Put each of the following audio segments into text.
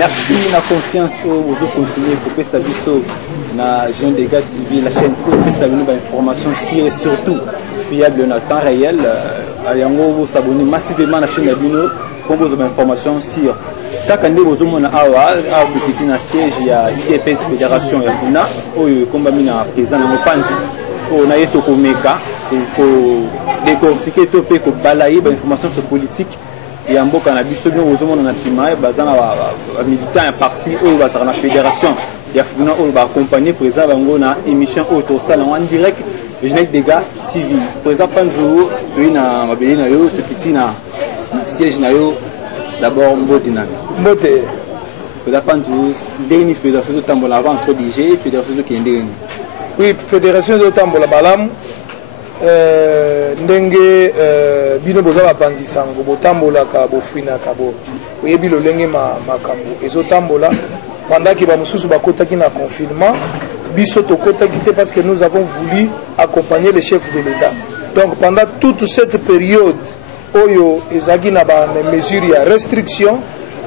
Merci la confiance aux autres continuer pour que ça puisse na Jeune des gars TV, la chaîne pour que ça nous information si et surtout fiable en temps réel. Ayango vous s'abonner massivement à la chaîne Abino pour vos informations sur Takande Bozomona Awa, à petit siège, il y a IDPS Fédération Yafuna, où combat mina présent dans le Panzi, où on a été au Meka, pour décortiquer, topé, pour balayer l'information sur politique. Et en Boka, on a vu ce bien aux hommes, on a simé, basant à militant, un parti, où on va la fédération Yafuna, où on va accompagner, présent, on a une émission autour ça, en direct, le générique des gars civils. Présent, Panzo, il y a un petit siège, d'abord, Mbodina. Mbote. Peut-être pas une fédération de Tambola avant trop DJ, fédération de Kendé. Oui, fédération de Tambola Balam. Ndenge bino bozala panzisango botambola ka bofina ka bo. Oyebi lo lenge makambo. Ezo tambola pendant que ba mususu bakotaki na confinement, biso tokotaki te parce que nous avons voulu accompagner le chef de l'État. Donc pendant toute cette période oyo ezaki na ba mesures ya restriction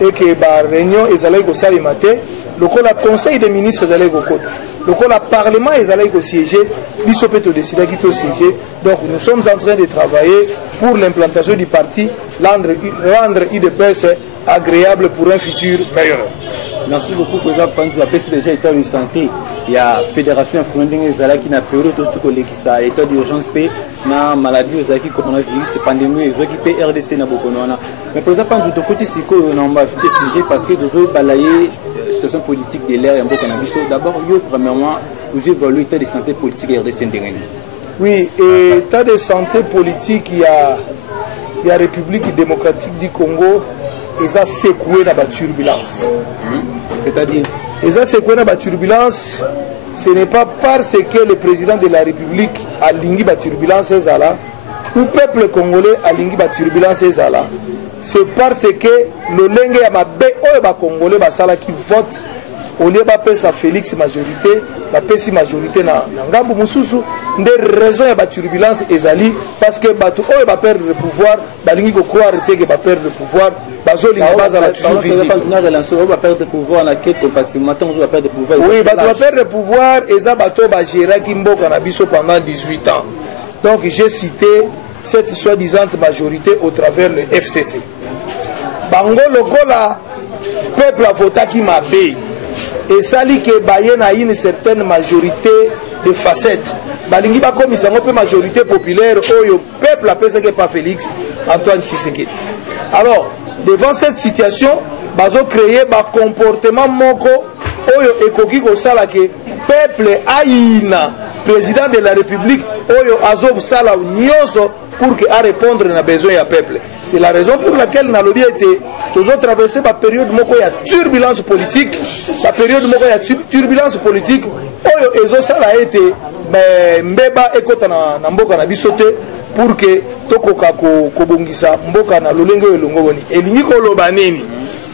et que ba réunion ezalaki ko salima te lokola conseil des ministres ezalaki ko kota lokola parlement ezalaki ko siéger biso pe to décider ki to siéger. Donc nous sommes en train de travailler pour l'implantation du parti, rendre IDPS agréable pour un futur meilleur. Merci beaucoup, Président Panzou. Après, c'est déjà état de santé. Il y a la Fédération Afro-Ndenge qui n'a pas eu tout ce qui a état d'urgence, na maladie, qui coronavirus, c'est pandémie, qui peut RDC na Bokonona. Mais Président Panzou, de côté, c'est qu'on va faire sujet parce que nous avons balayé la situation politique de l'air et en Bokonabis. D'abord, premièrement, vous évaluez l'état de santé politique de RDC Ndenge. Oui, état de santé politique, il y a République démocratique du Congo. Ils ont secoué dans la turbulence. C'est-à-dire ils ont secoué dans la turbulence. Ce n'est pas parce que le président de la République a lingui la turbulence ou le peuple congolais a lingui la turbulence. C'est parce que le lingue a mabé ou congolais qui vote au lieu de sa Félix majorité, la PSI majorité na ngambu mususu des raisons de la turbulence ezali parce que bato oyo ba perdre le pouvoir balingi ko croire que ba perdre le pouvoir bazolinga bazala toujours visible. Va perdre le pouvoir na quel compartiment on va perdre le pouvoir. Oui, bato va perdre le pouvoir eza bato ba gérer ki mboka na biso pendant 18 ans. Donc j'ai cité cette soi-disant majorité au travers le FCC. Bango lokola peuple a voté qui m'a payé. Et ça dit que Bayen a une certaine majorité de facettes. Balingi ba comme ils ont une majorité populaire, le peuple appelle ça que pas Félix Antoine Tshisekedi. Alors, devant cette situation, bazo créer un comportement moko oyo ekoki ko sala que peuple aïna président de la République oyo azo sala nyonso pour que à répondre à besoin du peuple. C'est la raison pour laquelle dans le bien été toujours traversé la période moko ya turbulence politique, la période moko ya turbulence politique oyo ezo sala été mbeba ekota na mboka na bisote pour que tokoka ko bongisa mboka na lolenge elongo boni elingi ko loba nini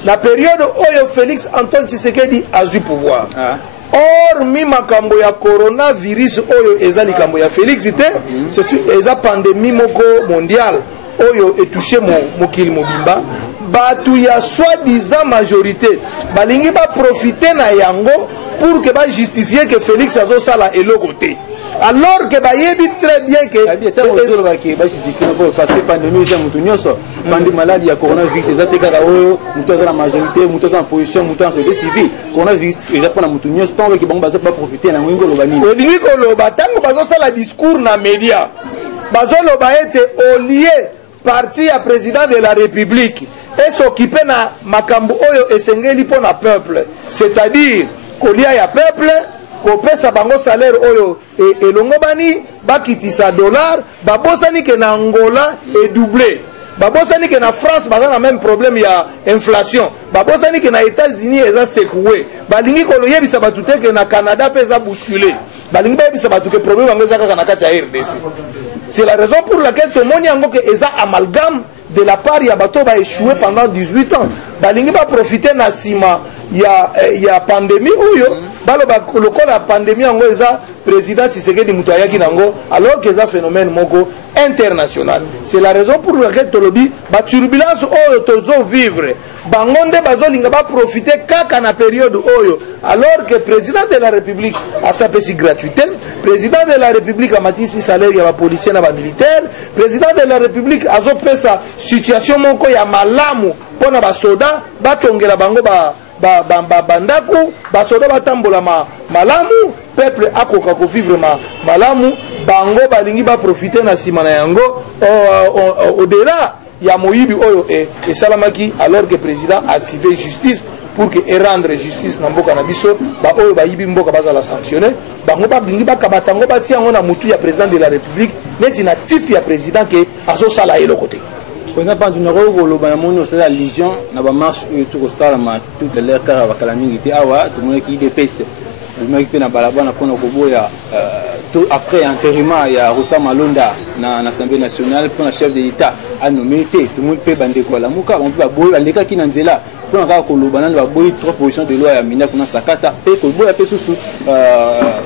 la période oyo Félix Antoine Tshisekedi a eu pouvoir. Or mi makambo ya coronavirus oyo eza likambo ya Félix te c'est eza pandémie moko mondiale oyo etouché mokili mobimba batu ya soi-disant majorité balingi ba profiter na yango pour que ba justifier que Félix azo sala eloko te alors que bayebi très bien que parce que pandémie c'est mutu nyonso pandémie maladie ya coronavirus eza te kaka oyo mutu aza la majorité mutu aza en position mutu en société civile coronavirus eza pona mutu nyonso tant que bango baza pas profiter na ngolo bani elingi koloba tango bazo sala discours na média bazo loba ete au lieu parti à président de la République et s'occuper na makambo oyo esengeli pona peuple, c'est-à-dire kolia ya peuple kopesa bango salaire oyo elongo bani bakitisa dollar babosani ke na Angola et doublé babosani ke na France baza na même problème ya inflation babosani ke na États-Unis eza secoué balingi koloyebisa batu te ke na Canada pesa bousculé balingi bayebisa batu ke problème bango eza kaka na kati ya RDC. C'est la raison pour laquelle tout le monde yango ke eza amalgame de la part ya bato ba échoué pendant 18 ans balingi ba profiter na sima ya pandémie oyo baloba lokola la pandémie yango eza président Tshisekedi mutu ayaki nango alors que eza phénomène moko international. C'est la raison pour laquelle tolobi ba turbulence oyo tozo vivre bango nde bazolinga baprofite kaka na période oyo, alors que président de la république asapesi gratuité, président de la république amatisi salaire ya bapolisier na bamilitaire, président de la république azopesa situation moko ya malamu mpona basoda batongela bango bandaku, basoda batambola malamu, peuple akoka kovivre malamu, bango balingi baprofite na nsima na yango au-delà ya moyibi oyo esalamaki, alors que président a activé justice pour que rendre justice na mboka na biso ba oyo bayibi mboka bazala sanctionner, bango balingi bakabata yango batia yango na mutu ya président de la république neti na titre ya président ke azosala eloko te. Président Pandunaro koloba na moni osala allusion na bamarche oyo tokosalama toute l'air kaka bakala mingi te awa tomonaki IDPS lumaki mpe na balabala mpona koboya après enterrement ya Rosa Malonda na Assemblée nationale mpona chef de l'État anommé te tomoni mpe bandeko balamuka bango mpe baboyi balekaki na nzela mpona kaka koloba nano baboyi 3 propositions de loi ya mina kuna sakata mpe koboya mpe susu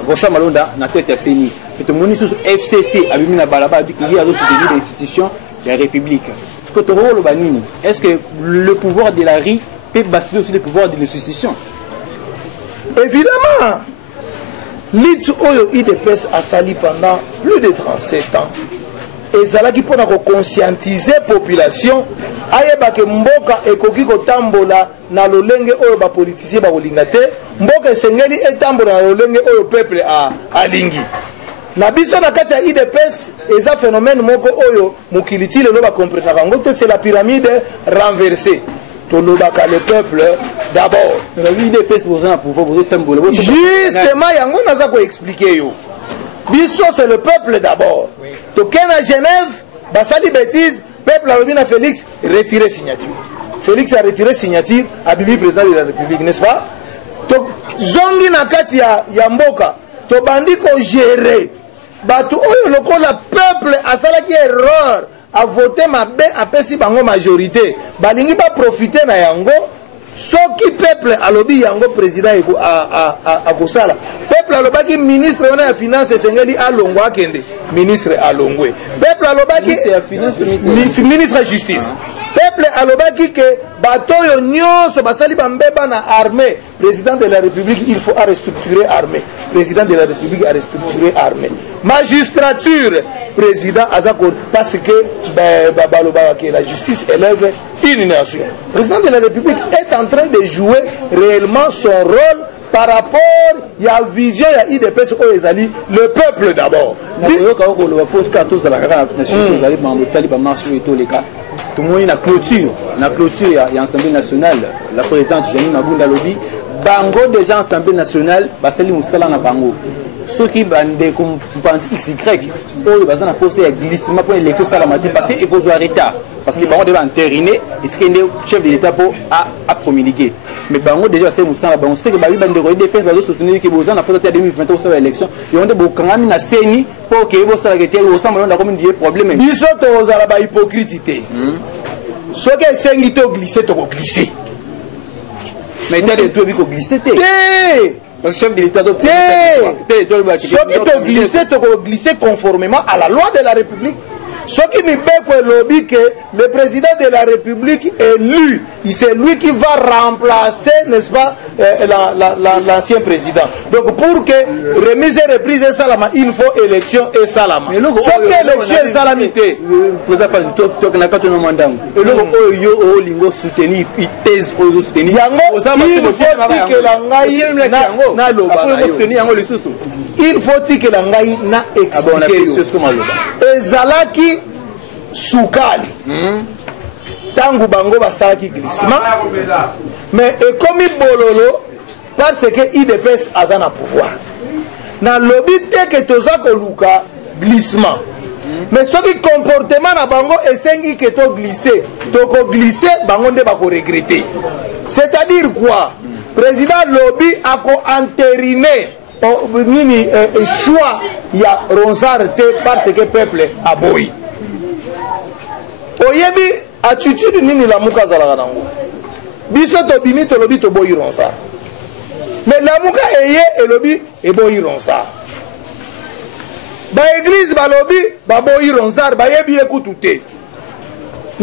Rosa Malonda na tête ya CENI mpe tomoni susu FCC abimi na balabala abikili azosoutenir l'institution de la République. Ce que tu as dit, est-ce que le pouvoir de la RI peut basculer aussi le pouvoir de l'institution? Évidemment, l'IT Oyo IDPS a sali pendant plus de 37 ans. Et ça qui pour conscientiser la population, ayeba ke mboka ekoki kotambola na lolenge oyo ba politicien ba kolingate, mboka sengeli etambola na lolenge oyo peuple a lingi. Na biso na kati ya IDPS eza phénomène moko oyo mukiliti lelo ba comprendre kango te, c'est la pyramide renversée. Tolobaka le peuple d'abord. La IDPS besoin pouvoir vous tambola. Justement yango naza ko expliquer yo. Biso c'est le peuple d'abord. To kena Genève, basali bêtise, peuple a remis na Félix retirer signature. Félix a retiré signature à Bibi président de la République, n'est-ce pas? To zongi na kati ya mboka, to bandi ko gérer. Bato oyo lokola peuple asalaki erreur a voté mabe apesi bango majorité balingi ba profiter na yango soki peuple alobi yango président a kosala peuple alobaki ministre wana ya finance sengeli alongo akende ministre alongwe peuple alobaki ministre ya justice peuple alobaki que bato yo nyonso basali bambeba na armée président de la république il faut restructurer armée président de la république a restructuré armée magistrature président azako parce que que la justice élève une nation. Président de la république est en train de jouer réellement son rôle par rapport à la vision ya IDPS o ezali le peuple d'abord. Tout le monde na clôture ya Assemblée nationale, la présidente Janine Mabunda Lobi, bango déjà Assemblée nationale, basali musala na bango. Ceux qui bandent comme XY, eux ils ont posé un glissement pour l'élection salamati parce qu'ils ont retard parce que bango devant entériner et que le chef de l'État pour a communiqué. Mais bango déjà c'est musala bango c'est que babi bande de défense va soutenir que besoin na peut-être 2023 sur l'élection. Ils ont des bokangami na CENI pour que vous ça que au ensemble on a comme des problèmes. Biso to ozala ba hypocrite. Ceux qui sengi to glisser to glisser. Mais t'as des trucs qui glisser té. Le chef de l'État doit glisser conformément à la loi de la République. Ce qui me lobby que le président de la République élu, c'est lui qui va remplacer, n'est-ce pas, l'ancien président. Donc pour que remise et reprise et salama, il faut élection et salama. Ce qui est élection et salamité. Vous avez parlé de mandat. Et là, il faut soutenir, il pèse au soutenir. Il faut que la ngai na expliqué. Ezalaki soukali. Tangu bango basalaki glissement. Mais ekomi bololo parce que IDPS azana pouvoir. Na lobby te que toza koluka glissement. Mais ce qui comportement na bango esengi que to glisser. Toko glisser bango nde bako regretter. C'est-à-dire quoi? Président lobby a ko entériné nini choix ya Ronsarte parce que peuple a boyi. Oyebi attitude nini la muka zalaka nango. Biso to bimi to lobi to boyi Ronsarte. Mais la muka eye e lobi e boyi Ronsarte. Ba église ba lobi ba boyi Ronsarte ba yebi ekutute.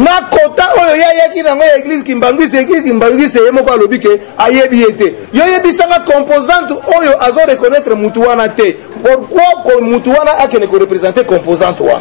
na kota oyo yayaki nango ya église kimbangwisi ye moko alobi ke ayebi ye te yo yebisanga composante oyo azo reconnaître mutu wana te pourquoi mutu wana akende koreprésente composante wana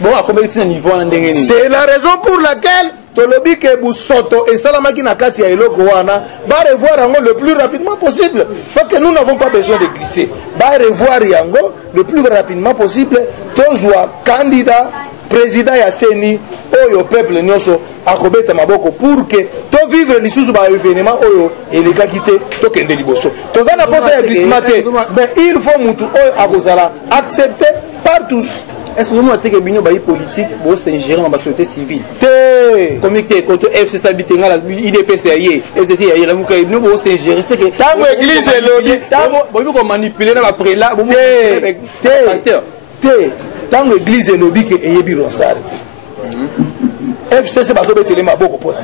bon akomeki na niveau wana ndenge nini c'est la raison pour laquelle tolobi ke busoto esalamaki na kati ya eloko wana ba revoir yango le plus rapidement possible parce que nous n'avons pas besoin de glisser ba revoir yango le plus rapidement possible tozwa candidat président ya seni oyo peuple nyonso akobeta maboko pour que to vivre lisusu ba événement oyo elekaki te tokende liboso toza na posa ya glissement te mais il faut mutu oyo akozala accepté par tous. Est-ce que vous avez que bino bayi politique bo s'ingérer dans la société civile te comité côté FC habité ngala IDPC aye FCC aye la muka bino bo s'ingérer c'est que tango église elobi tango bo ko manipuler na ba prélat bo pasteur te tango église elobi ke eyebi ronsard te FCC bazo betele maboko pona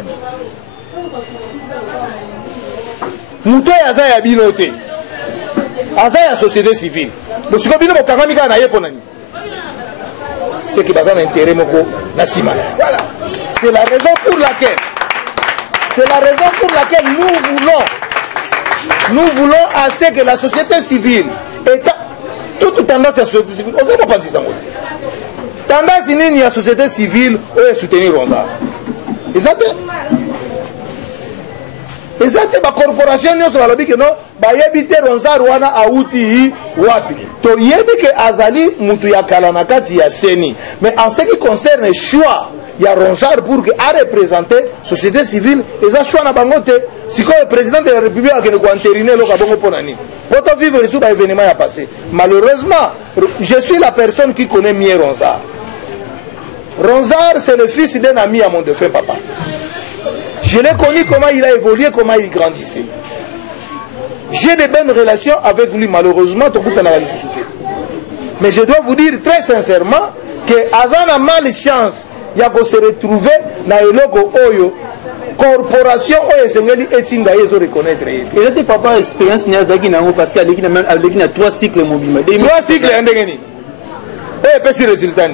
ni muto ya za ya bino te aza ya société civile bo siko bino bokangami kana ye pona ni ce qui bazan intérêt moko na sima. Voilà. C'est la raison pour laquelle nous voulons assez que la société civile étant toute tendance à la société civile. On ne peut pas dire ça. Tendance nini ya société civile et soutenir Ronza. Exacte ba corporation nyonso balobi ke no ba yebite Ronza wana auti wapi to yebi ke azali mutu ya kala na kati ya seni mais en ce qui concerne choix ya Ronza pour que a représenter société civile eza choix na bango te siko le président de la république a ko entériner lo ka bongo pona ni poto vivre sous ba événement ya passé malheureusement je suis la personne qui connaît mieux Ronza. Ronza c'est le fils d'un ami à mon défunt papa. Je l'ai connu comment il a évolué, comment il grandissait. J'ai de bonnes relations avec lui, malheureusement, mais je dois vous dire très sincèrement que Azana malchance, il y a se retrouver dans le logo Oyo, corporation Oyo Sengeli Etinga, ils ont reconnaître. Et là, tes papa expérience Niazaki Nango parce qu'il y a 3 cycles mobile. 3 cycles, et petit résultat.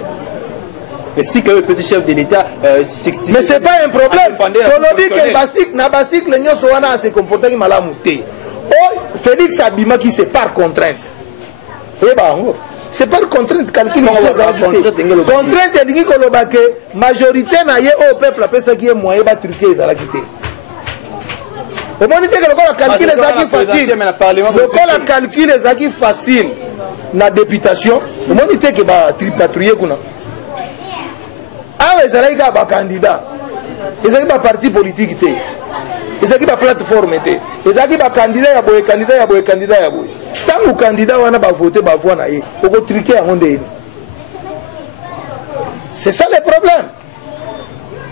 Mais si que le petit chef de l'État mais c'est pas un problème. Tolobi que na basikle nyoso wana se comporter ki malamu te. Oh Félix Abima qui c'est par contrainte. Eh ba ngo. C'est par contrainte calcul contrainte elingi koloba ke majorité na ye au peuple apesa ki moyen ba truquer ezala kité. Au moins que le calcul ezaki facile. Le calcul ezaki facile na députation. Au moins que ba tripatrouiller kuna. Ah ouais, ça là ba candidat. Ezaki ba parti politique te. Ezaki ba plateforme te. Ezaki ba candidat ya boye candidat ya boye. Tant que candidat wana ba voter ba voix na ye, oko triquer en onde. C'est ça le problème.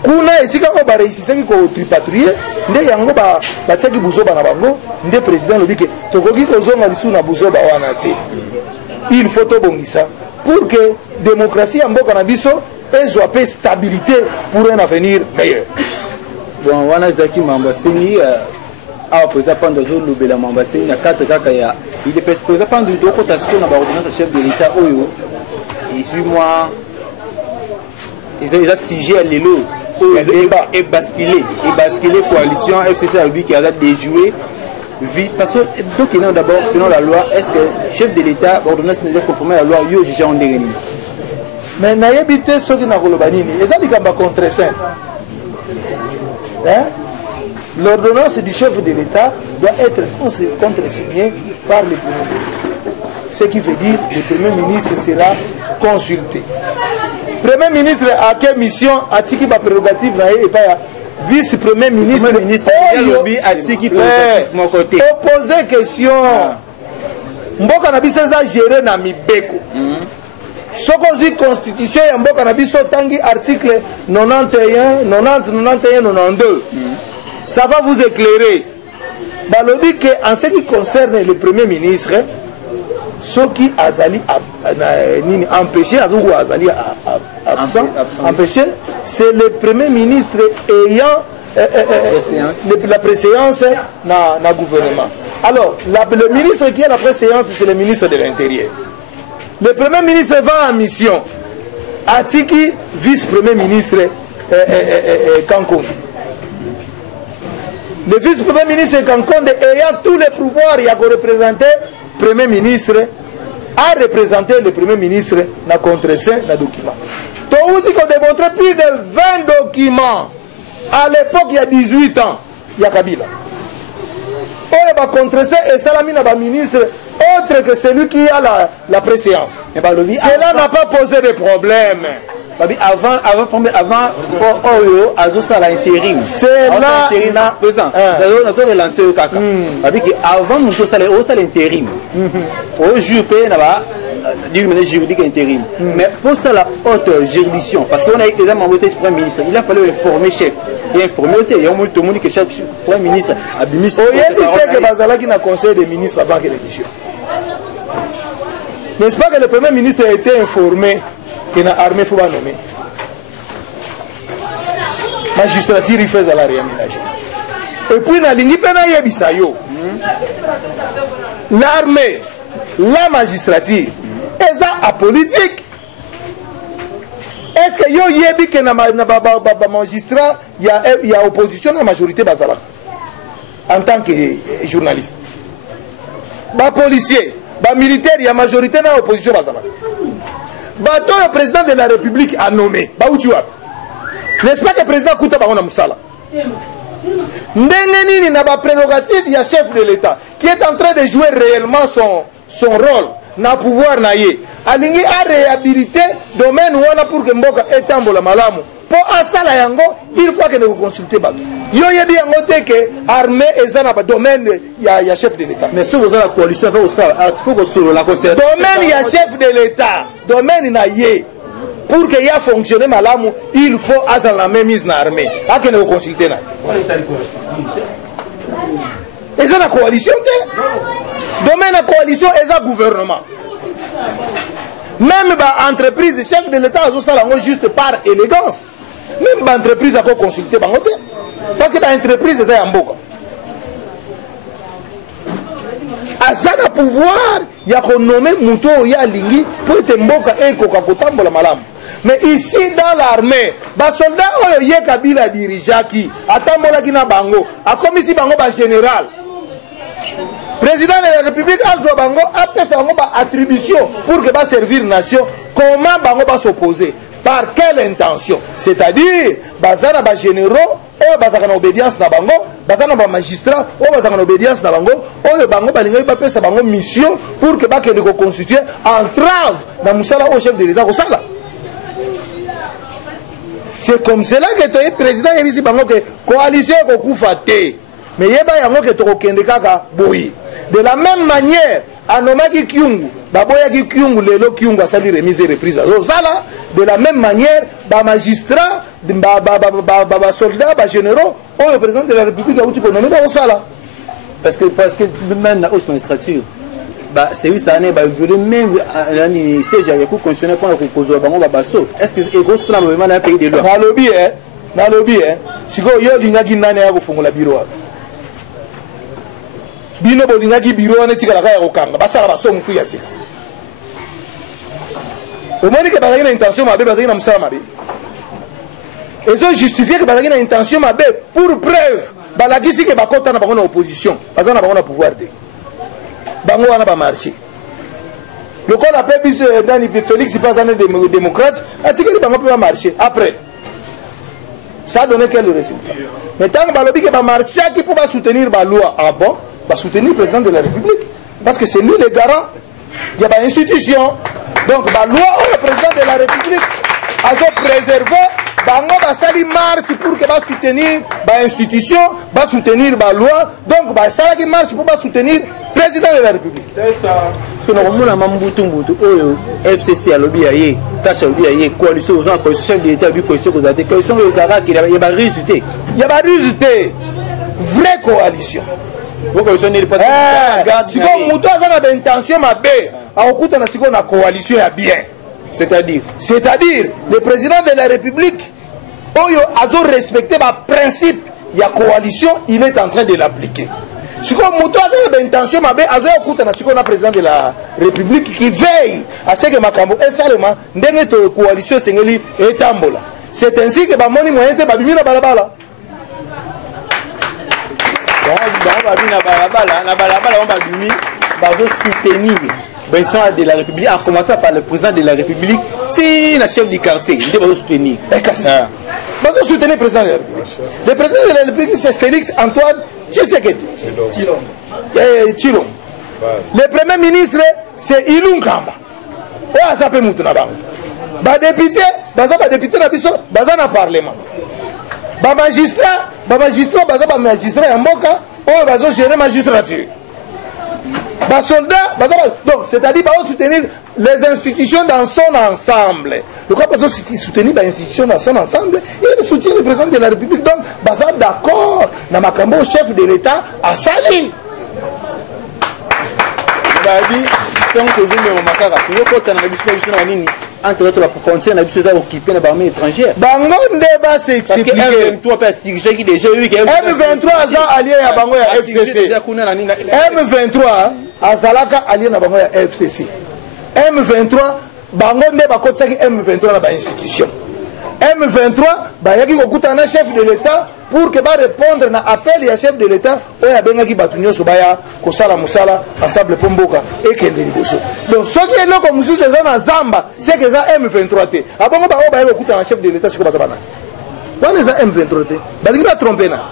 Kuna esika ko ba réussir ko tripatrouiller, nde yango ba tsaki buzoba na bango, nde président lobi ke tokoki ko zonga lisu na buzoba wana te. Il faut to bongisa pour que démocratie en mboka na biso et stabilité pour un avenir meilleur. Bon, on a Zaki Mambasini, à présent, pendant le la Mambasini, il y a 4 cas. Il est présent pendant le cotation dans l'ordonnance chef de l'État. Et suis-moi, ils ont sujet à l'élo. Et basculer coalition FCC à lui qui a déjoué. Parce que donc d'abord, selon la loi, est-ce que le chef de l'État, l'ordonnance n'est pas conforme à la loi, il y a déjà un déréglement. Mais naïbité ceux qui n'ont pas dit, ils ont contre saint. L'ordonnance du chef de l'État doit être contresignée par le Premier ministre. Ce qui veut dire que le Premier ministre sera consulté. Le Premier ministre a quelle mission a tiki ba prérogative et pas vice-premier ministre a tiki prérogative mon côté. Poser question. Mboka na biso za gérer na mibeko. Sokozi constitution ya mboka na biso tangi article 91, 90, 91, 92. Ça va vous éclairer. Balobi que en ce qui concerne le premier ministre, ce qui azali empêché, azali absent, empêché, c'est le premier ministre ayant la préséance dans le gouvernement. Alors, le ministre qui a la préséance, c'est le ministre de l'Intérieur. Le premier ministre va en mission. Atiki, vice-premier ministre, Kankonde. Le vice-premier ministre Kankonde ayant tous les pouvoirs, il a représenté le premier ministre, a représenté le premier ministre dans le contre-saint, dans le document. Donc, on dit qu'on démontrait plus de 20 documents. À l'époque, il y a 18 ans, il y a Kabila. On va contre-saint et Salamine a un ministre autre que celui qui a la préséance. Cela n'a pas posé de problème. Avant Azosa l'intérim. C'est là présent. Relancé au caca. Avant nous ça l'intérim. Au juge d'une juridique intérim. Mais pour ça la haute juridiction, parce qu'on a évidemment voté le Premier ministre, il a fallu informer chef. Il a informé, il y a tout le monde que chef Premier ministre a mis. Il y a que Bazala qui n'a conseil des ministres avant l'élection. N'est-ce pas que le Premier ministre a été informé que l'armée faut pas nommer. Magistrature il fait à la réaménager. Et puis na lingi pena yebisayo. L'armée, la magistrature, eza apolitique. Est-ce que yo yebi que na magistrat il y a opposition à la majorité bazala en tant que journaliste. Ba policier, ba militaire, il y a majorité dans l'opposition bazala. Bato le président de la République a nommé. N'est-ce pas que le président Kouta Barona Moussala? Ndengenini n'a pas prérogative, il y a chef de l'État qui est en train de jouer réellement son rôle, n'a pouvoir naïe. Alingi a réhabilité domaine où on a pour que Mboka étambo la malamu. Pour Asala Yango, il faut que nous consultions Bato. Yo yebi yango te que armée et ça n'a pas domaine, il y a chef de l'État. Mais si vous avez la coalition, il faut que sur la concert. Domaine, il y a chef de l'État. Domaine, il y a yé. Pour qu'il y ait fonctionné malamu, il faut avoir la même mise dans l'armée. À que nous consultons. Et ça la coalition. Domaine la coalition et ça gouvernement. Même l'entreprise, chef de l'État, a juste par élégance. Même l'entreprise a consulté. Parce que l'entreprise est en boca. Azana pouvoir, il y a qu'on nomme Mouto, il y a Lingi, pour être mboka et Kokakotambo la malam. Mais ici dans l'armée, les soldats ont eu Kabila dirijaki, Atambola Gina Bango, a comme ici Bango général. Président de la République Azo Bango a fait sa attribution pour que va servir nation. Comment Bango va s'opposer? Par quelle intention? C'est-à-dire, Bazana ba généraux, ou Bazana en obédience na Bango, Bazana ba magistrat, ou Bazana en obédience na Bango, ou Bango Balinga va faire sa Bango mission pour que Baké ne constitue entrave dans Moussala au chef de l'État au Sala. C'est comme cela que le président a dit Bango que coalition est koufaté. Mais il y a Yango que tu kaka boyi. De la même manière, Anomaki Kyungu, Baboyaki Kyungu, Lelo Kyungu a sali remise et reprise à Zala. De la même manière, magistrat, soldats, généraux, ou le président de la République a été nommé dans Zala. Parce que même la haute magistrature, c'est oui, ça n'est pas violé, même si j'ai un coup constitutionnel pour le cause de Basso. Est-ce que c'est gros sur le pays de loi? Dans le lobby, si vous avez un bureau. Bino bolingaki bureau ne tika la kaya kokanga basala basomu fu ya sika omoni ke bazaki na intention mabe bazaki na musala mabe ezo justifier que bazaki na intention mabe pour preuve balakisi ke bakota na bango na opposition bazana bango na pouvoir de bango wana ba marché le col appelle bis Dani Félix Bazane démocrate atikeli bango pe ba marché après ça a donné quel résultat maintenant balobi ke ba marché qui pour soutenir ba loi ah bon va soutenir le président de la République parce que c'est lui le garant. Il y a une institution. Donc, la loi le président de la République a préservé, va sali marche pour que va soutenir l'institution, va soutenir la loi. Donc, ça qui marche pour soutenir le président de la République. C'est ça. Parce que normalement, FCC a lobby, tâche à lobby, coalition aux gens, chef de l'État, coalition aux athées, coalition aux arabes, il y a des résultats. Il y a des résultats. Vraie coalition. Si vous avez une intention, la coalition est bien. C'est-à-dire, le président de la République a respecté le principe de la coalition, il est en train de l'appliquer. Si vous avez une intention, le président de la République qui veille à ce que Makambo est seulement une coalition est tambola. c'est ainsi que bamoni moyen te babimi na balabala na balabala on babimi bazo soutenir benson de la République en commençant par le président de la République si la chef du quartier il doit soutenir bazo soutenir le président de la République. Le président de la République c'est Félix Antoine Tshisekedi Tshilombo. Le premier ministre c'est Ilunga Kamba oyo aza mpe mutu na bango badepute baza badepute na biso baza na parlement bamagistrat baza bamagistrat ya mboka oyo bazogere magistrature basoldat donc c'est-à-dire soutenir les institutions dans son ensemble. Le quoi soutenir les institutions dans son ensemble et soutient le président de la République. Donc baza d'accord na makambo chef de l'État à Sali. Entre autres, la frontière n'a pas occupé la barre étrangère. Bango ndeba c'est expliqué. M23 a allié à Bango ya FCC. M23 azalaka allié na Bango ya FCC. M23 Bango ndeba kotsaki M23 na ba institution. M23 bayaki kokutana chef de l'État pour que ba répondre na appel ya chef de l'État oya bengaki batunyo so baya kosala musala ensemble pomboka et kende liboso. Donc ce qui est là comme mususu za na zamba c'est que ça M23 te. Abongo ba oba yako kutana chef de l'État siko bazabana. Wana za M23 te. Balingi ba tromper na.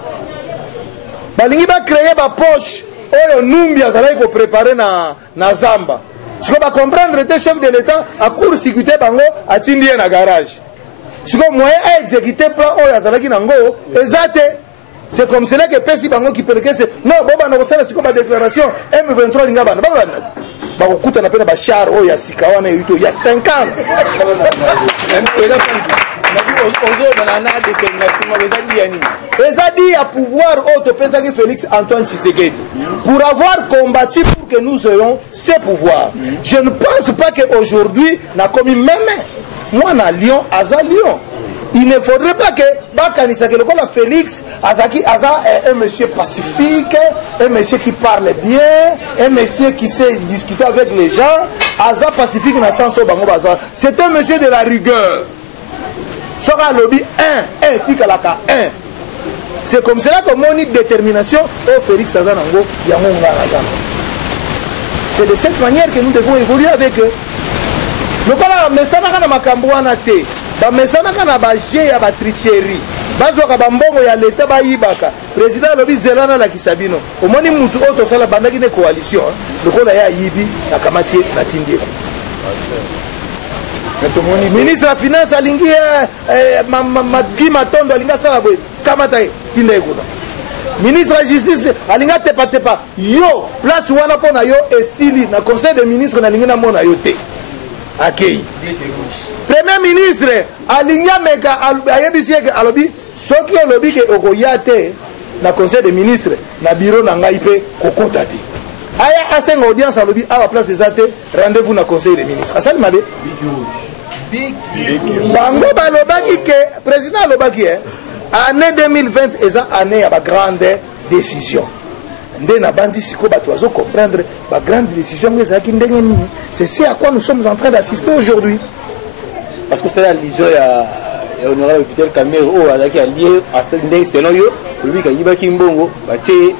Balingi ba créer ba poche oyo numbi azala ko préparer na zamba. Siko ba comprendre te chef de l'État a court circuiter bango atindi na garage. Si vous moyen à exécuter plan oyo azalaki nango ezate c'est comme cela que pesi bango qui peleke c'est non boba na kosala siko ba déclaration M23 linga bana baba ba kokuta na pena ba char oyo ya sikawana yuto ya 50 ezadi à pouvoir auto pesaki Félix Antoine Tshisekedi pour avoir combattu pour que nous ayons ces pouvoirs. Je ne pense pas qu'aujourd'hui n'a commis même moi na Lyon aza Lyon. Il ne faudrait pas que Bakanisa que le Félix Azaki Aza est un monsieur pacifique, un monsieur qui parle bien, un monsieur qui sait discuter avec les gens. Aza pacifique dans le sens où c'est un monsieur de la rigueur. Sora lobby 1 tikalaka 1. C'est comme cela que mon détermination au Félix Aza Nango Yamonga Aza. C'est de cette manière que nous devons évoluer avec eux. Le cas de Messana na Makambouana te, ba Messana na ba jeu ya ba tricherie. Bazwa ba mbongo ya l'État ba yibaka. Président lobi zelana la kisabino. Omoni mutu oto sala bandaki ne coalition. Le kola ya yibi na kamati na tindie. Ministre de la Finance alingi Guy Matondo alinga sala boy kamata tinde kuna. Ministre de la Justice alinga tepa yo place wana pona yo esili na conseil des ministres na lingina mona yo te. Akei. Premier ministre Aligna Meka ayebisi ke alobi soki olobi ke okoyate na conseil des ministres na bureau na ngai pe kokota te. Aya asenga audience alobi à la place des athées rendez-vous na conseil des ministres. Asali mabe. Bango balobaki ke président alobaki année 2020 eza année ya ba grande décision. Comprendre la grande décision. C'est ce à quoi nous sommes en train d'assister aujourd'hui. Parce que c'est la vision et honorable Vital Kamerhe qui est lié à ce scénario. Lui qui a Kimbongo, Baché,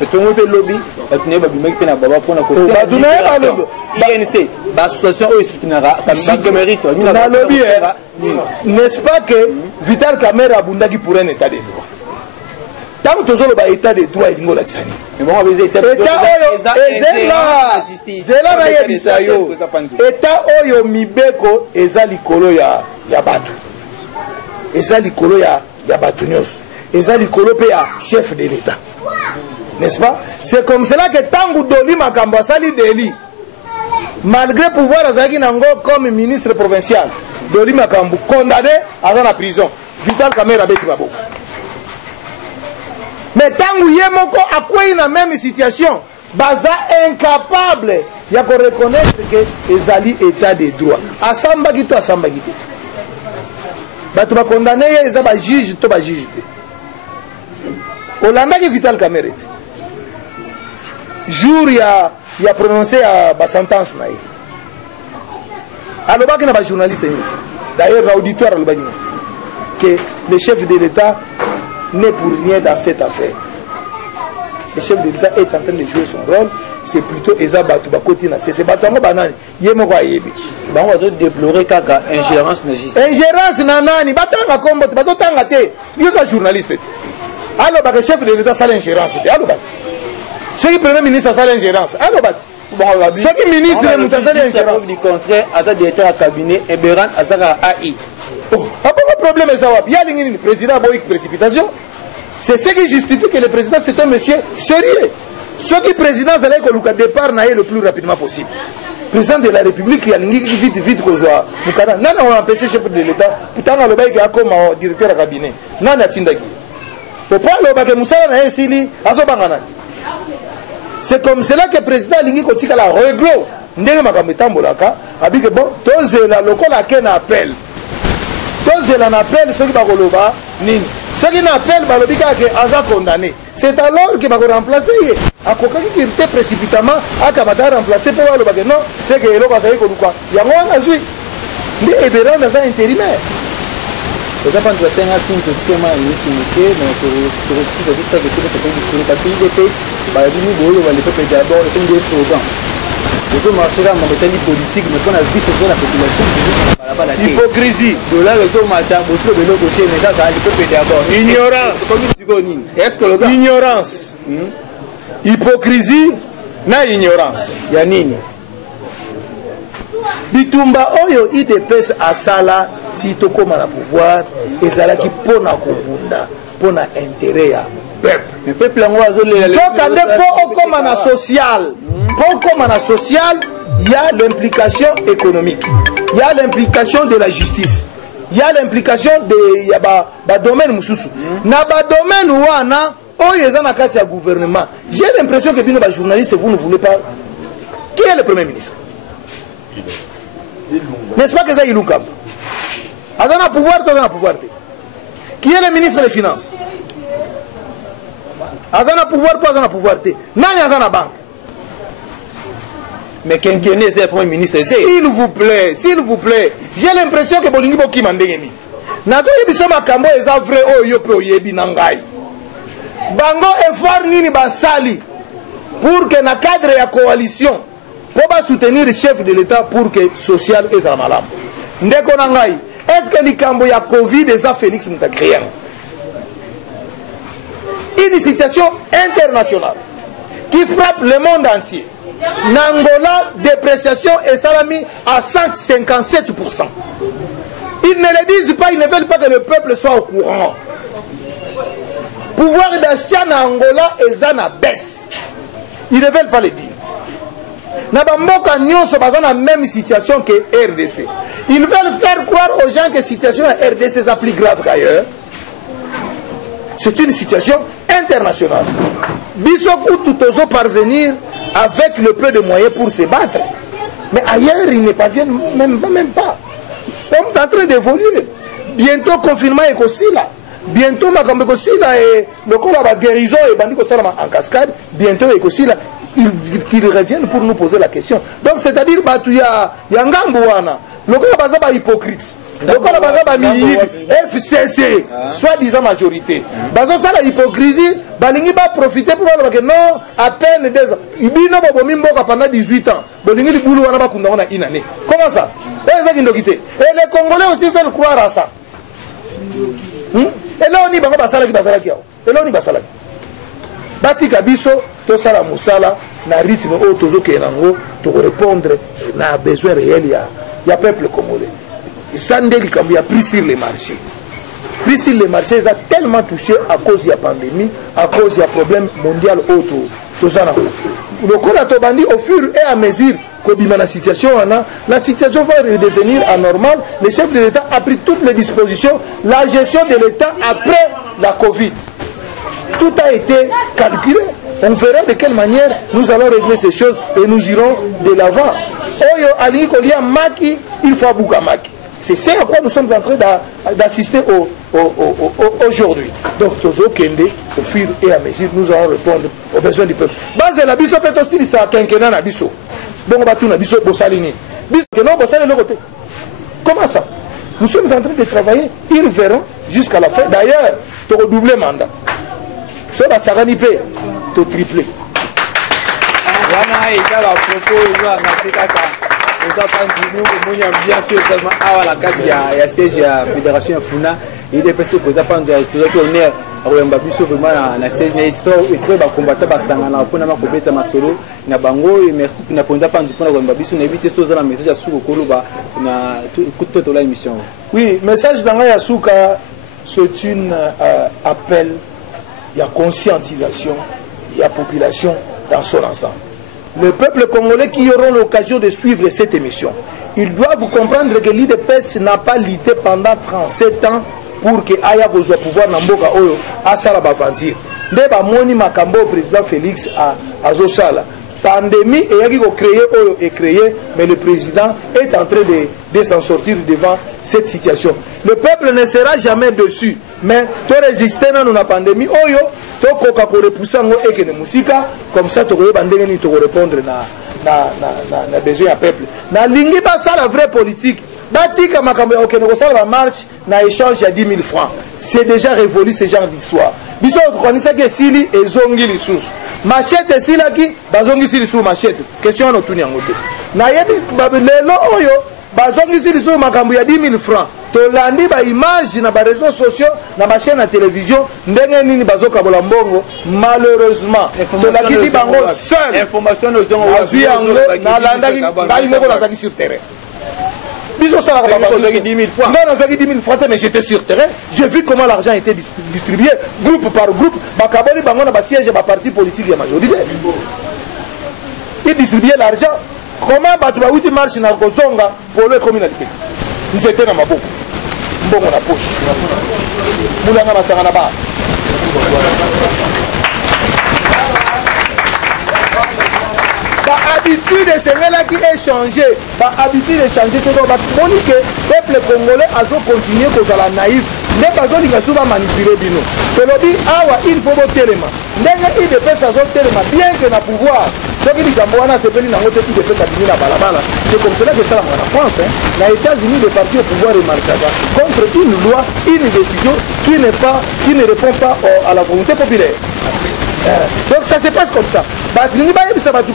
peut-on peut lobby, Batune Babimek Pena Baba pour la cause. INC, l'association est soutenara, n'est-ce pas que Vital Kamerhe a Bundaki pour un état de droit? Tant que nous avons état de droit, il y a un état de droit. État oyo mibeko eza likolo ya bato. Eza likolo ya bato nyos. Eza likolo pe ya chef de l'État. N'est-ce pas? C'est comme cela que tangu Doli Makambo sali Deli. Malgré pouvoir azaki nango comme ministre provincial, Doli Makambo condamné à la prison. Vital Kamerhe a beti babo. Mais tant que Yemoko a quoi la même situation, baza incapable de reconnaître que ezali état de droit. Asamba qui to asamba qui. Batu ba condamné eza ba juge to ba juge. Olanda ki Vital Kamerhe. Jour ya prononcé ba sentence na ye. Alobaki na ba journaliste ni. D'ailleurs l'auditoire alobaki. que le chef de l'État n'est pour rien dans cette affaire. Le chef de l'État est en train de jouer son rôle, c'est plutôt Eza Batou Bakotina. C'est Batango Banani, Yemoko Ayebi. On va déplorer kaka ingérence na justice. Ingérence nanani, Batanga Kombo, Batanga Te, il est un journaliste. Alors, le chef de l'État, ça l'ingérence. Alors, ce qui est premier ministre, ça l'ingérence. Alors, ce qui est ministre, ça l'ingérence. Du contraire, à ça directeur à cabinet, Eberan, à ça AI. Pas de problème, ça va. Il y a le président Boïk précipitation. C'est ce qui justifie que le président, c'est un monsieur sérieux. Ce qui est président, c'est là que le départ n'a le plus rapidement possible. Le président de la République, il y a vite qu'on soit. Nous avons empêché le chef de l'État. Pourtant, le bail qui a comme directeur à cabinet. Nous avons Tindagi. C'est comme cela que le président Lingi Kotika la réglo. Ndenge makametambolaka abike bon tozela lokola ken appel. Tozela n'appel ceux qui va koloba nini. Ceux qui n'appellent balobika que aza condamné. C'est alors qu'il va remplacer. A koka qui était précipitamment a kabata remplacer pour le bagage non, c'est que l'eau va savoir quoi. Yango na zui. Ndi Eberan dans un intérimaire. Les enfants de la Sénat sont pratiquement en intimité, mais pour aussi de dire ça que tout le monde parce qu'il est fait, bah nous voulons les peuples d'abord, les des slogans. Les hommes marchera en métallique politique, mais qu'on a vu c'est la population qui hypocrisie. De là les hommes matin, beaucoup de l'autre côté, mais ça les peuples d'abord. Ignorance. Est-ce que le gars ignorance. Hypocrisie na ignorance. Yanini. Bitumba oyo IDPS asala tito koma na pouvoir ezalaki pona kobunda pona intérêt ya peuple. Le peuple ngwazo le sokande po okoma na social. Po okoma na social, il y a l'implication économique. Il y a l'implication de la justice. Il y a l'implication de ya ba domaine mususu. Na ba domaine wana oyo eza na kati ya gouvernement. J'ai l'impression que bino ba journaliste vous ne voulez pas. Qui est le premier ministre? N'est-ce pas que ça il a un pouvoir, tu as un pouvoir. Qui est le ministre des Finances? Il a un pouvoir, pas un pouvoir. Nani a une banque. Mais quelqu'un est le premier ministre. S'il vous plaît, j'ai l'impression que Bolingi Boki Mandengeni. Nazo yebiso makambo eza vrai o yope oyebi nangai. Bango effort nini basali pour que na cadre ya coalition pour soutenir le chef de l'État pour que social et ça malam. Ndeko nangai, est-ce que likambo ya Covid eza Félix Mutakrien? Une situation internationale qui frappe le monde entier. N'Angola, dépréciation et salami à 157%. Ils ne le disent pas, ils ne veulent pas que le peuple soit au courant. Pouvoir d'achat en Angola et Zana baisse. Ils ne veulent pas le dire. Nabamboka nyonso baza na même situation que RDC. Ils veulent faire croire aux gens que la situation à RDC est plus grave qu'ailleurs. C'est une situation internationale. Bissokou Toutozo parvenir avec le peu de moyens pour se battre. Mais ailleurs, ils ne parviennent même pas. Nous sommes en train d'évoluer. Bientôt, confinement est aussi là. Bientôt, ma gambe aussi là. Et le corps va guérison et bandit en cascade. Bientôt, est aussi là. Ils reviennent pour nous poser la question. Donc, c'est-à-dire, il y a Ngambouana. Le corps va hypocrite. Le corps va FCC, soi-disant majorité. Bazo ça la hypocrisie, balingi va profiter pour voir que non, à peine 2 ans. Il dit non, pendant 18 ans. Balingi di boulot wana bakunda wana une année. Comment ça? Et les Congolais aussi veulent croire à ça. Et là on y va basala ki. Et là on y basala. Batika biso to sala musala na rythme o tozo kenango to répondre na besoin réel ya peuple congolais. Sandeli Kambi a pris sur les marchés. Pris sur les marchés, ils ont tellement touché à cause de la pandémie, à cause du problème mondial autour. Le Korato Bandi, au fur et à mesure que la situation va redevenir anormale. Le chef de l'État a pris toutes les dispositions, la gestion de l'État après la Covid. Tout a été calculé. On verra de quelle manière nous allons régler ces choses et nous irons de l'avant. Oyo Ali Kolia Maki, il faut Bouka Maki. C'est ce à quoi nous sommes en train d'assister aujourd'hui. Donc, Tozo Kende, au fur et à mesure, nous allons répondre aux besoins du peuple. Base de la biso peut aussi dire ça, quinquennat na biso. Bon, on va tout na biso, Bossalini. Biso, que non, Bossalini, le côté. Comment ça? nous sommes en train de travailler, ils verront jusqu'à la fin. D'ailleurs, tu as redoublé le mandat. Ça va s'arrêter, tu as triplé. Bien sûr, seulement à la carte, il y a siège à la fédération Funa. Il y a des personnes qui ont été honneur à Babiso vraiment na siège na histoire et ba combattre ba sangana pour na makobeta masolo na bango et merci pour na ponda pandu pour na Babiso na éviter ça dans message à suko koloba na toute la émission. Oui, message dans ya suka c'est une appel, il y a conscientisation, il y a population dans son ensemble. Le peuple congolais qui auront l'occasion de suivre cette émission, ils doivent comprendre que l'IDPS n'a pas lutté pendant 37 ans pour que aya kozwa pouvoir na mboka oyo asala bavantir. Nde ba moni makambo président Félix a zosala. Pandémie eyaki ko créer oyo et créer, mais le président est en train de s'en sortir devant cette situation. Le peuple ne sera jamais dessus, mais to résister na la pandémie oyo to koka ko repousser ngo ekene musika comme ça to koyeba ndenge ni to répondre na besoin ya peuple. Na lingi ba ça la vraie politique. Batika makambo ya okene ko sala ba marche na échange ya 10 000 francs. C'est déjà révolu ce genre d'histoire. Biso kokanisa ke sili ezongi lisusu. Machete silaki bazongi sili su machete. Question no tuni yango te. Na yebi lelo oyo bazongi sili su makambo ya 10 000 francs. Tolandi ba image na ba réseaux sociaux na ba chaîne na télévision ndenge nini bazoka bola mbongo malheureusement tolakisi bango seul information nos gens na landaki ngai moko nazaki sur terrain. Biso ça la 10 000 francs. Non, on a 10 000 francs, mais j'étais sur terrain. J'ai vu comment l'argent était distribué, groupe par groupe. Bakaboli Bangon a siège à parti politique et majorité. Ils distribuaient l'argent. Comment Batouba Outi marche dans le Zonga pour le communauté? Nous étions dans ma bouche. Bon, on a poche. Moulanga Massanganaba. L'habitude de ce qui est changé, l'habitude de changer, c'est donc que le peuple congolais a continué à la naïf. Ne pas souvent manipuler bino. Il faut voter les mains. Il de faire sa bien que na pouvoir. Ce qui dit Gamboana, c'est venu dans notre pays de faire sa la balabala. C'est comme cela que ça en France. Les États-Unis, les partis au pouvoir remarquable contre une loi, une décision qui ne répond pas à la volonté populaire. Donc ça se passe comme ça. Ça va tout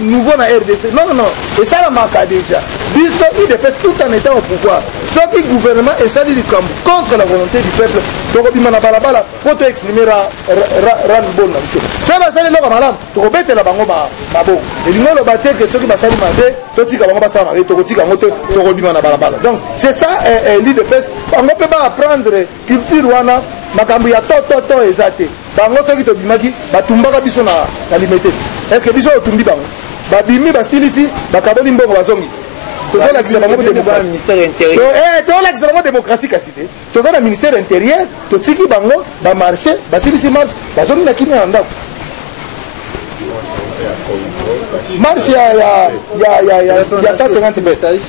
nouveau dans RDC. Non, non, non. Et ça la marque déjà. Biso, il dépasse tout en étant au pouvoir. Ce qui gouvernement est sali du camp contre la volonté du peuple. Donc il m'a balabala pour te exprimer bon la mission. Ça va salir là madame. Tu rebête la bango ma bon. Et lui le battre que ceux qui va salir mandé, toi tu vas bango ça marrer, tu tika moto, tu rebima na balabala. Donc c'est ça l'idée de pèse. On peut pas apprendre culture wana makambu ya to ezate. Bango soki to bimaki batumbaka biso na limité. Est-ce que biso otumbi bango? Babimi basilisi bakaboli mbongo bazongi. Toza la kisa bango démocratie ministère intérieur. Toza la kisa bango démocratie kasite. Toza na ministère intérieur, to tiki bango ba marché, basilisi marche, bazongi na kimia ndako. Marche ya 150 messages.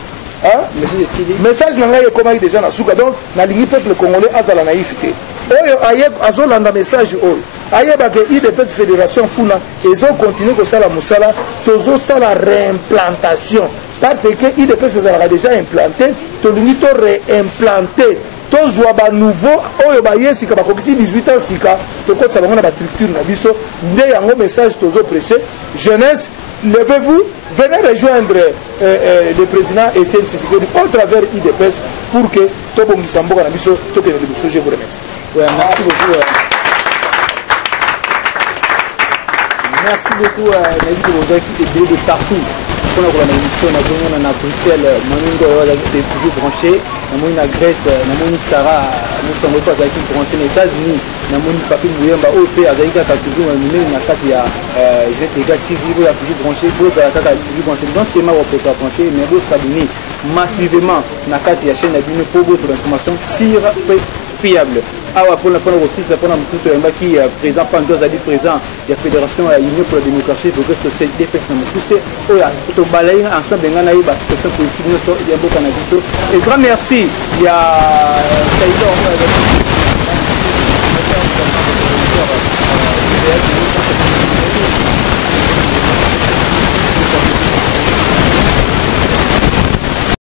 Message nanga ye komaki déjà na suka donc na lingi peuple congolais azala naïfité. Oyo aye azolanda message oyo ayebaka IDPS fédération Funa ezo continuer kosala mosala tozosala réimplantation parce que IDPS ezalaka déjà implanté tolingi to réimplanter tozwa ba nouveau oyo bayesika bakokisi 18 ans sika tokotisa bango na bastructure na biso nde yango message tozo prêcher jeunesse. Levez-vous, venez rejoindre le président Étienne Tshisekedi au travers IDPS pour que Tobo Misambo Kanabiso, Toke Nebuso, je vous remercie. Ouais, merci beaucoup. Merci beaucoup à Naïd Rosa qui est de partout. On a une émission à Bruxelles, on est toujours branché. On a Grèce, on a Sarah, nous sommes pas branchés aux États-Unis. On a Papi Mouyamba, OP, Azaïka, toujours un numéro, on a GTG TV, on a toujours branché, d'autres a toujours branché. Donc c'est ma repose à brancher, mais vous s'abonnez massivement dans la chaîne de pour vos informations fiables. Awa pour la première aussi, c'est pour tout le monde qui est présent, Panjo Zali présent, il y a Fédération Union pour la démocratie, pour que ce DPS n'a pas poussé. Oh là, tout balayer ensemble, il y a une situation politique, il y a beaucoup d'analyses. Et grand merci, il y a Taylor.